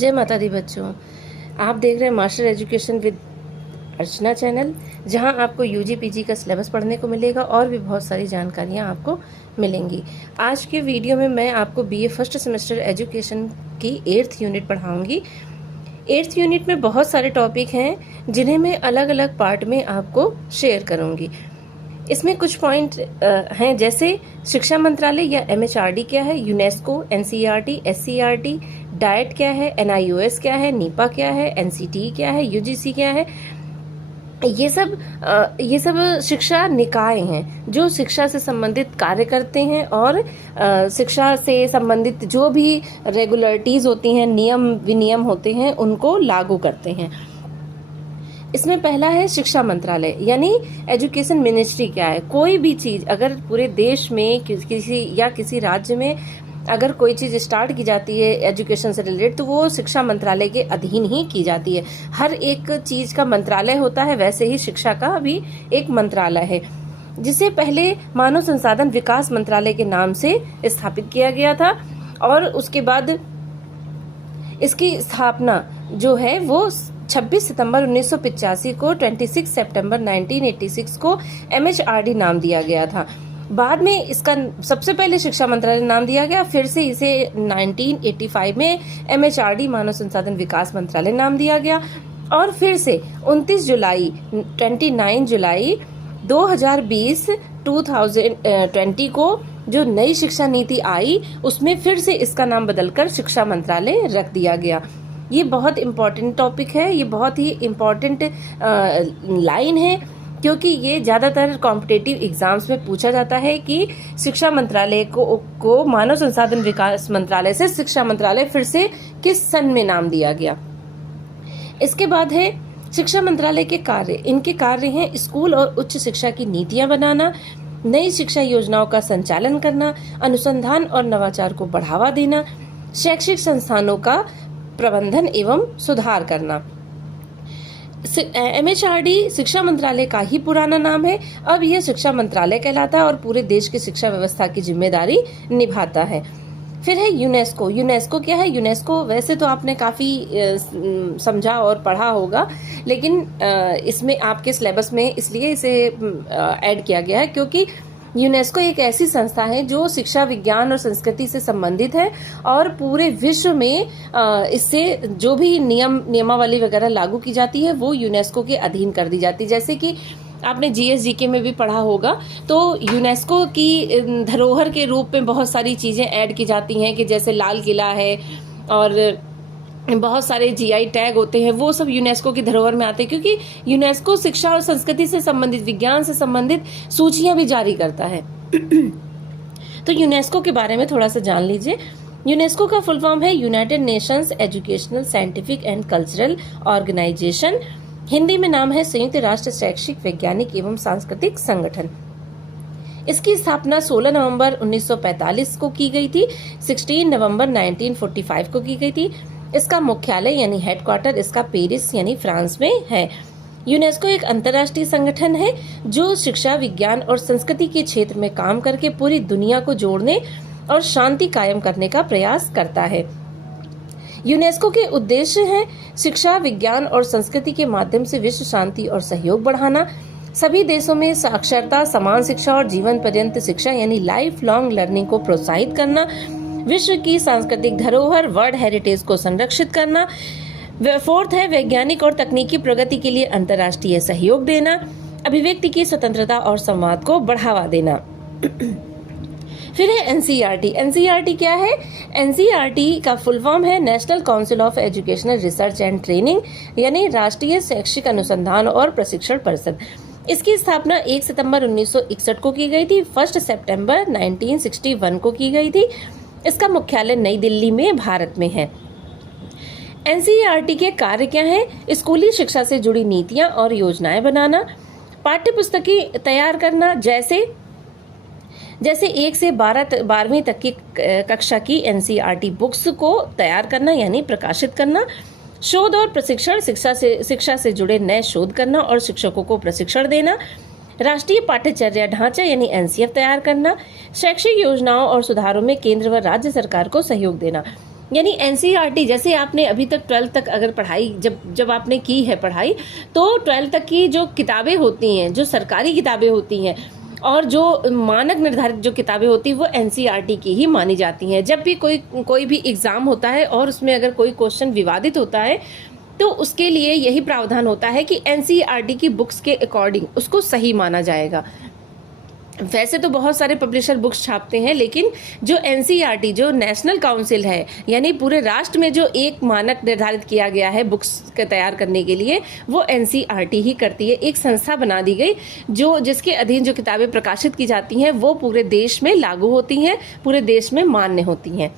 जय माता दी बच्चों। आप देख रहे हैं master education with Archana channel, जहां आपको यूजी पीजी का सिलेबस पढ़ने को मिलेगा और भी बहुत सारी जानकारियां आपको मिलेंगी। आज के वीडियो में मैं आपको बीए फर्स्ट सेमेस्टर एजुकेशन की 8th यूनिट पढ़ाऊंगी। 8th यूनिट में बहुत सारे टॉपिक हैं जिन्हें मैं अलग अलग पार्ट में आपको शेयर करूंगी। इसमें कुछ पॉइंट हैं जैसे शिक्षा मंत्रालय या एमएचआरडी क्या है, यूनेस्को, एनसीईआरटी, एससीईआरटी, डाइट क्या है, एनआईओएस क्या है, नीपा क्या है, एनसीटी क्या है, यूजीसी क्या है। ये सब शिक्षा निकाय हैं जो शिक्षा से संबंधित कार्य करते हैं और शिक्षा से संबंधित जो भी रेगुलरिटीज होती हैं, नियम विनियम होते हैं, उनको लागू करते हैं। इसमें पहला है शिक्षा मंत्रालय, यानी एजुकेशन मिनिस्ट्री क्या है। कोई भी चीज अगर पूरे देश में किसी राज्य में अगर कोई चीज स्टार्ट की जाती है एजुकेशन से रिलेटेड, तो वो शिक्षा मंत्रालय के अधीन ही की जाती है। हर एक चीज का मंत्रालय होता है, वैसे ही शिक्षा का भी एक मंत्रालय है, जिसे पहले मानव संसाधन विकास मंत्रालय के नाम से स्थापित किया गया था और उसके बाद इसकी स्थापना जो है वो 26 सितंबर 1985 को 26 सितंबर 1986 को एमएचआरडी नाम दिया गया था। बाद में इसका सबसे पहले शिक्षा मंत्रालय नाम दिया गया, फिर से इसे 1985 में एमएचआरडी मानव संसाधन विकास मंत्रालय नाम दिया गया और फिर से 29 जुलाई 2020 को जो नई शिक्षा नीति आई उसमें फिर से इसका नाम बदलकर शिक्षा मंत्रालय रख दिया गया। ये बहुत इम्पोर्टेंट टॉपिक है, ये बहुत ही इम्पोर्टेंट लाइन है, क्योंकि ये ज़्यादातर कॉम्पिटिटिव एग्जाम्स में पूछा जाता है कि शिक्षा मंत्रालय को मानव संसाधन विकास मंत्रालय से शिक्षा मंत्रालय फिर से किस सन में नाम दिया गया। इसके बाद है शिक्षा मंत्रालय के कार्य। इनके कार्य हैं स्कूल और उच्च शिक्षा की नीतियां बनाना, नई शिक्षा योजनाओं का संचालन करना, अनुसंधान और नवाचार को बढ़ावा देना, शैक्षिक संस्थानों का प्रबंधन एवं सुधार करना। एमएचआरडी शिक्षा मंत्रालय का ही पुराना नाम है, अब यह शिक्षा मंत्रालय कहलाता है और पूरे देश की शिक्षा व्यवस्था की जिम्मेदारी निभाता है। फिर है यूनेस्को। यूनेस्को क्या है? यूनेस्को वैसे तो आपने काफी समझा और पढ़ा होगा, लेकिन इसमें आपके सिलेबस में इसलिए इसे ऐड किया गया है क्योंकि यूनेस्को एक ऐसी संस्था है जो शिक्षा विज्ञान और संस्कृति से संबंधित है और पूरे विश्व में इससे जो भी नियमावली वगैरह लागू की जाती है वो यूनेस्को के अधीन कर दी जाती है। जैसे कि आपने जीएसजीके में भी पढ़ा होगा, तो यूनेस्को की धरोहर के रूप में बहुत सारी चीजें ऐड की जाती हैं कि जैसे लाल किला है और बहुत सारे जीआई टैग होते हैं, वो सब यूनेस्को की धरोहर में आते हैं क्योंकि यूनेस्को शिक्षा और संस्कृति से संबंधित, विज्ञान से संबंधित सूचियां भी जारी करता है। तो यूनेस्को के बारे में थोड़ा सा जान लीजिए। यूनेस्को का फुल फॉर्म है United Nations Educational, Scientific and Cultural Organization. Hindi में नाम है संयुक्त राष्ट्र शैक्षिक, वैज्ञानिक एवं सांस्कृतिक संगठन। इसकी स्थापना 16 नवंबर 1945 को की गई थी, 16 नवंबर 1945 को की गई थी। इसका मुख्यालय यानी हेडक्वार्टर इसका पेरिस यानी फ्रांस में है। यूनेस्को एक अंतर्राष्ट्रीय संगठन है जो शिक्षा, विज्ञान और संस्कृति के क्षेत्र में काम करके पूरी दुनिया को जोड़ने और शांति कायम करने का प्रयास करता है। यूनेस्को के उद्देश्य हैं शिक्षा, विज्ञान और संस्कृति के माध्यम से विश्व शांति और सहयोग बढ़ाना, सभी देशों में साक्षरता, समान शिक्षा और जीवन पर्यंत शिक्षा यानी लाइफ लॉन्ग लर्निंग को प्रोत्साहित करना, विश्व की सांस्कृतिक धरोहर वर्ल्ड हेरिटेज को संरक्षित करना। फोर्थ है वैज्ञानिक और तकनीकी प्रगति के लिए अंतर्राष्ट्रीय सहयोग देना, अभिव्यक्ति की स्वतंत्रता और संवाद को बढ़ावा देना। फिर है एनसीईआरटी। एनसीईआरटी क्या है? एनसीईआरटी का फुल फॉर्म है national council of educational research and training, यानी राष्ट्रीय शैक्षिक अनुसंधान और प्रशिक्षण परिषद। इसकी स्थापना 1 सितंबर 1961 को की गई थी, 1 सितंबर 1961 को की गई थी। इसका मुख्यालय नई दिल्ली में भारत में है। एनसीईआरटी के कार्य क्या हैं? स्कूली शिक्षा से जुड़ी नीतियां और योजनाएं बनाना, पाठ्य पुस्तकें तैयार करना, जैसे 1 से 12वीं तक की कक्षा की एनसीईआरटी बुक्स को तैयार करना यानी प्रकाशित करना, शोध और प्रशिक्षण, शिक्षा से जुड़े नए शोध करना और शिक्षकों को प्रशिक्षण देना, राष्ट्रीय पाठ्यचर्या ढांचा यानी एनसीएफ तैयार करना, शैक्षिक योजनाओं और सुधारों में केंद्र व राज्य सरकार को सहयोग देना। यानी एनसीईआरटी, जैसे आपने अभी तक 12th तक अगर पढ़ाई जब आपने की है पढ़ाई, तो 12th तक की जो किताबें होती हैं, जो सरकारी किताबें होती हैं और जो मानक निर्धारित जो किताबें होती हैं, वो एनसीईआरटी की ही मानी जाती हैं। जब भी कोई भी एग्ज़ाम होता है और उसमें अगर कोई क्वेश्चन विवादित होता है, तो उसके लिए यही प्रावधान होता है कि एनसीईआरटी की बुक्स के अकॉर्डिंग उसको सही माना जाएगा। वैसे तो बहुत सारे पब्लिशर बुक्स छापते हैं, लेकिन जो एनसीईआरटी, जो नेशनल काउंसिल है, यानी पूरे राष्ट्र में जो एक मानक निर्धारित किया गया है बुक्स के तैयार करने के लिए, वो एनसीईआरटी ही करती है। एक संस्था बना दी गई जिसके अधीन जो किताबें प्रकाशित की जाती हैं वो पूरे देश में लागू होती हैं, पूरे देश में मान्य होती हैं।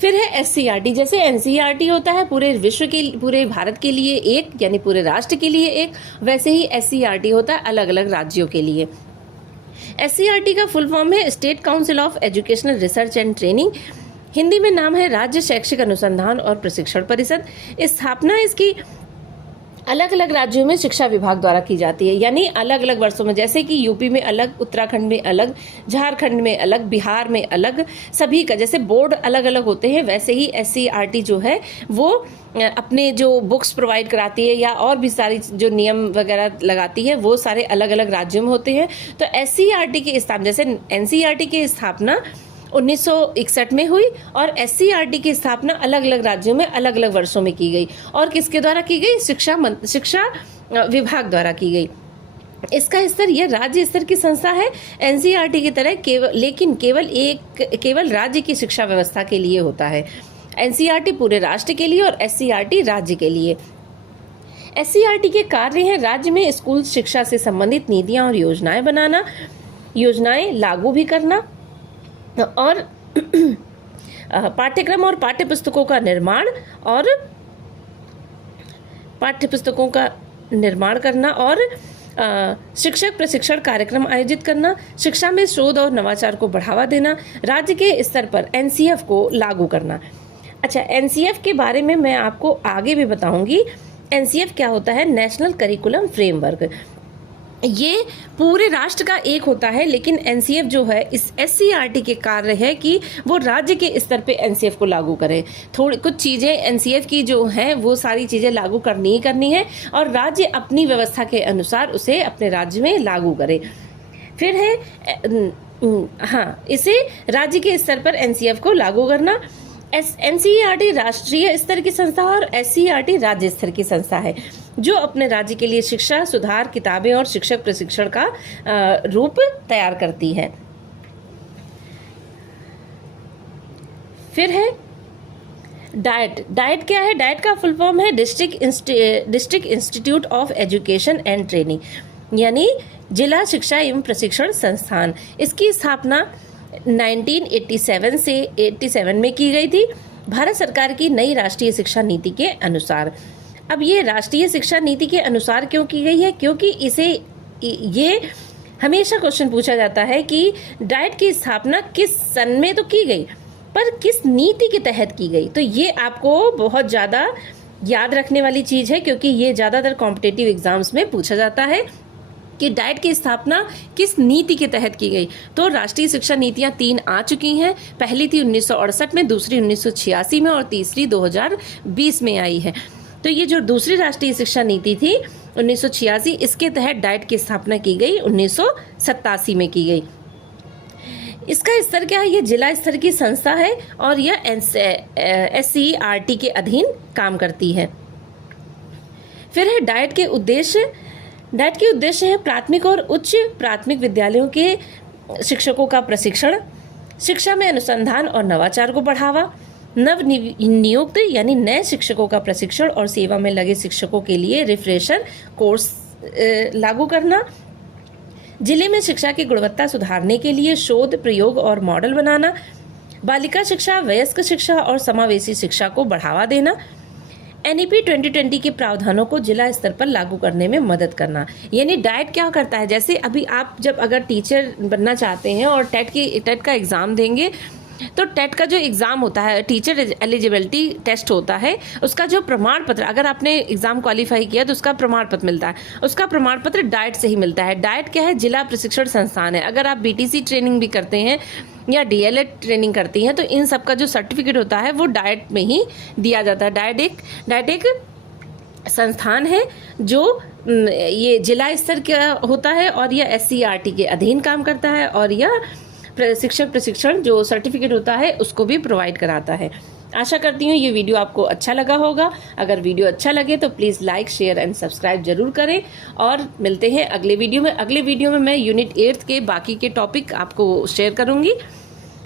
फिर है एससीईआरटी। जैसे एनसीईआरटी होता है पूरे भारत के लिए एक, यानी पूरे राष्ट्र के लिए एक, वैसे ही एससीईआरटी होता है अलग अलग राज्यों के लिए। एससीईआरटी का फुल फॉर्म है state council of educational research and training, Hindi में नाम है राज्य शैक्षिक अनुसंधान और प्रशिक्षण परिषद। स्थापना इसकी अलग अलग राज्यों में शिक्षा विभाग द्वारा की जाती है, यानी अलग अलग वर्षों में, जैसे कि यूपी में अलग, उत्तराखंड में अलग, झारखंड में अलग, बिहार में अलग, सभी का जैसे बोर्ड अलग अलग होते हैं, वैसे ही एससीईआरटी जो है वो अपने जो बुक्स प्रोवाइड कराती है या और भी सारी जो नियम वगैरह लगाती है वो सारे अलग अलग राज्यों में होते हैं। तो एससीईआरटी की स्थापना, जैसे एनसीईआरटी की स्थापना 1961 में हुई और एससीईआरटी की स्थापना अलग अलग राज्यों में अलग अलग वर्षों में की गई। और किसके द्वारा की गई? शिक्षा विभाग द्वारा की गई। इसका स्तर यह राज्य स्तर की संस्था है एनसीईआरटी की तरह, केवल राज्य की शिक्षा व्यवस्था के लिए होता है। एनसीईआरटी पूरे राष्ट्र के लिए और एससीईआरटी राज्य के लिए। एससीईआरटी के कार्य हैं राज्य में स्कूल शिक्षा से संबंधित नीतियां और योजनाएं बनाना, योजनाएं लागू भी करना, और पाठ्यक्रम और पाठ्यपुस्तकों का निर्माण करना और शिक्षक प्रशिक्षण कार्यक्रम आयोजित करना, शिक्षा में शोध और नवाचार को बढ़ावा देना, राज्य के स्तर पर एनसीएफ को लागू करना। अच्छा, एनसीएफ के बारे में मैं आपको आगे भी बताऊंगी। एनसीएफ क्या होता है? National curriculum framework. ये पूरे राष्ट्र का एक होता है, लेकिन एनसीएफ जो है इस एससीईआरटी के कार्य है कि वो राज्य के स्तर पे एनसीएफ को लागू करे। थोड़ी कुछ चीज़ें एनसीएफ की जो हैं वो सारी चीज़ें लागू करनी ही करनी है और राज्य अपनी व्यवस्था के अनुसार उसे अपने राज्य में लागू करे। फिर है इसे राज्य के स्तर पर एनसीएफ को लागू करना। एनसीईआरटी राष्ट्रीय स्तर की संस्था और एससीईआरटी राज्य स्तर की संस्था है जो अपने राज्य के लिए शिक्षा सुधार, किताबें और शिक्षक प्रशिक्षण का रूप तैयार करती है। फिर है डाइट क्या है? डाइट का फुल फॉर्म है district institute of education and training, यानी जिला शिक्षा एवं प्रशिक्षण संस्थान। इसकी स्थापना 1987 से 87 में की गई थी भारत सरकार की नई राष्ट्रीय शिक्षा नीति के अनुसार। अब ये राष्ट्रीय शिक्षा नीति के अनुसार क्यों की गई है? क्योंकि ये हमेशा क्वेश्चन पूछा जाता है कि डाइट की स्थापना किस सन में तो की गई, पर किस नीति के तहत की गई। तो ये आपको बहुत ज़्यादा याद रखने वाली चीज़ है, क्योंकि ये ज़्यादातर कॉम्पिटिटिव एग्जाम्स में पूछा जाता है कि डाइट की स्थापना किस नीति के तहत की गई। तो राष्ट्रीय शिक्षा नीतियां 3 आ चुकी हैं। पहली थी 1968 में, दूसरी 1986 में और तीसरी 2020 में आई है। तो ये जो दूसरी राष्ट्रीय शिक्षा नीति थी 1986, इसके तहत डाइट की स्थापना की गई 1987 में की गई। इसका स्तर क्या है? ये जिला स्तर की संस्था है और यह एससीईआरटी के अधीन काम करती है। फिर है डाइट के उद्देश्य है प्राथमिक और उच्च प्राथमिक विद्यालयों के शिक्षकों का प्रशिक्षण, शिक्षा में अनुसंधान और नवाचार को बढ़ावा, नव नियुक्त यानी नए शिक्षकों का प्रशिक्षण और सेवा में लगे शिक्षकों के लिए रिफ्रेशर कोर्स लागू करना, जिले में शिक्षा की गुणवत्ता सुधारने के लिए शोध, प्रयोग और मॉडल बनाना, बालिका शिक्षा, वयस्क शिक्षा और समावेशी शिक्षा को बढ़ावा देना, एनईपी 2020 के प्रावधानों को जिला स्तर पर लागू करने में मदद करना। यानी डाइट क्या करता है? जैसे अभी आप जब अगर टीचर बनना चाहते हैं और टेट का एग्ज़ाम देंगे तो टेट का जो एग्ज़ाम होता है, टीचर एलिजिबिलिटी टेस्ट होता है, उसका जो प्रमाण पत्र, अगर आपने एग्ज़ाम क्वालिफाई किया तो उसका प्रमाण पत्र मिलता है। उसका प्रमाण पत्र डाइट से ही मिलता है। डाइट क्या है? जिला प्रशिक्षण संस्थान है। अगर आप बीटीसी ट्रेनिंग भी करते हैं या डीएलएड ट्रेनिंग करती हैं तो इन सब का जो सर्टिफिकेट होता है वो डाइट में ही दिया जाता है। डाइट एक संस्थान है जो ये जिला स्तर का होता है और यह SCERT के अधीन काम करता है और यह शिक्षक प्रशिक्षण जो सर्टिफिकेट होता है उसको भी प्रोवाइड कराता है। आशा करती हूँ ये वीडियो आपको अच्छा लगा होगा। अगर वीडियो अच्छा लगे तो please like, share and subscribe जरूर करें और मिलते हैं अगले वीडियो में। अगले वीडियो में मैं यूनिट 8 के बाकी के टॉपिक आपको शेयर करूँगी।